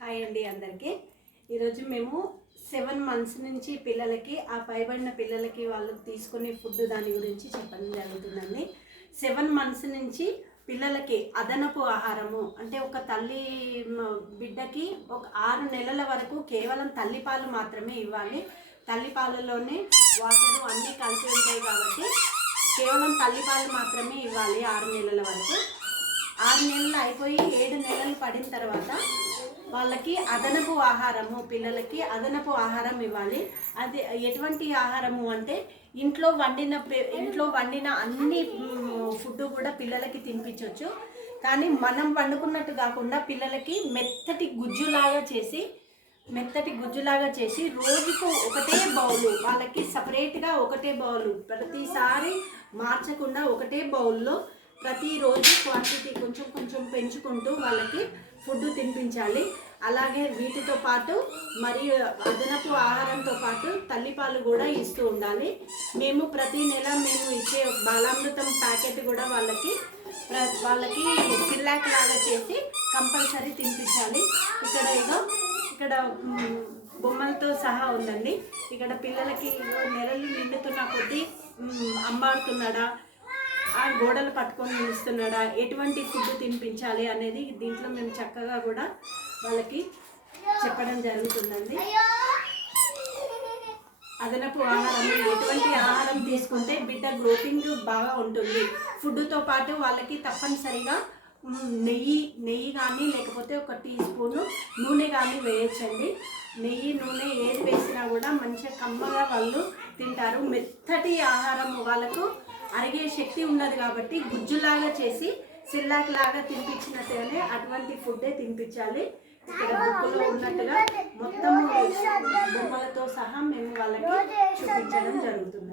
Hi అండి అందరికీ. ఈరోజు మేము 7 months నుంచి పిల్లలకి పైబడిన పిల్లలకి వాళ్ళు తీసుకునే ఫుడ్ దాని గురించి చెప్పడం జరుగుతుందండి. 7 months నుంచి పిల్లలకి అదనపు ఆహారము అంటే ఒక తల్లి బిడ్డకి ఒక 6 నెలల వరకు కేవలం తల్లిపాలు మాత్రమే ఇవ్వాలి. తల్లిపాలలోనే వాటరు అన్నీ కలిసి ఉంటాయి కాబట్టి కేవలం తల్లిపాలు మాత్రమే ఇవ్వాలి 6 నెలల వరకు. 6 నెలలు అయిపోయి 7 నెలలు పడిన తర్వాత వాళ్ళకి అదనపు ఆహారము పిల్లలకి అదనపు ఆహారం ఇవ్వాలి. అది ఎటువంటి ఆహారము అంటే ఇంట్లో వండిన అన్ని ఫుడ్ కూడా పిల్లలకి తినిపించవచ్చు. కానీ మనం వండుకున్నట్టు కాకుండా పిల్లలకి మెత్తటి గుజ్జులాగా చేసి రోజుకు ఒకటే బౌలు వాళ్ళకి సపరేట్గా ఒకటే బౌలు ప్రతిసారి మార్చకుండా ఒకటే బౌల్లో ప్రతిరోజు క్వాంటిటీ కొంచెం పెంచుకుంటూ వాళ్ళకి ఫుడ్ తినిపించాలి. అలాగే వీటితో పాటు మరియు అదనపు ఆహారంతో పాటు తల్లిపాలు కూడా ఇస్తూ ఉండాలి. మేము ప్రతి నెల ఇచ్చే బాలామృతం ప్యాకెట్ కూడా వాళ్ళకి సిల్లాక్ లాగా చేసి కంపల్సరీ తినిపించాలి. ఇక్కడ బొమ్మలతో సహా ఉందండి. ఇక్కడ పిల్లలకి నెలలు నిండుతున్న కొద్దీ అమ్మాడుతున్నాడా, ఆ గోడలు పట్టుకొని నిలుస్తున్నాడా, ఎటువంటి ఫుడ్ తినిపించాలి అనేది దీంట్లో మేము చక్కగా కూడా వాళ్ళకి చెప్పడం జరుగుతుందండి. అదనపు ఆహారం ఎటువంటి ఆహారం తీసుకుంటే బిడ్డ గ్రోతింగ్ బాగా ఉంటుంది. ఫుడ్తో పాటు వాళ్ళకి తప్పనిసరిగా నెయ్యి కానీ లేకపోతే ఒక టీ స్పూను నూనె కానీ వేయచ్చండి. నెయ్యి నూనె ఏది వేసినా కూడా మంచిగా కమ్మగా వాళ్ళు తింటారు. మెత్తటి ఆహారం వాళ్ళకు అరిగే శక్తి ఉన్నది కాబట్టి గుజ్జులాగా చేసి సిల్లాక్ లాగా తినిపించినట్టుగానే అటువంటి ఫుడ్డే తినిపించాలి. ఇక్కడ బుక్కులో ఉన్నట్టుగా మొత్తము బొమ్మలతో సహా మేము వాళ్ళకి చూపించడం జరుగుతుంది.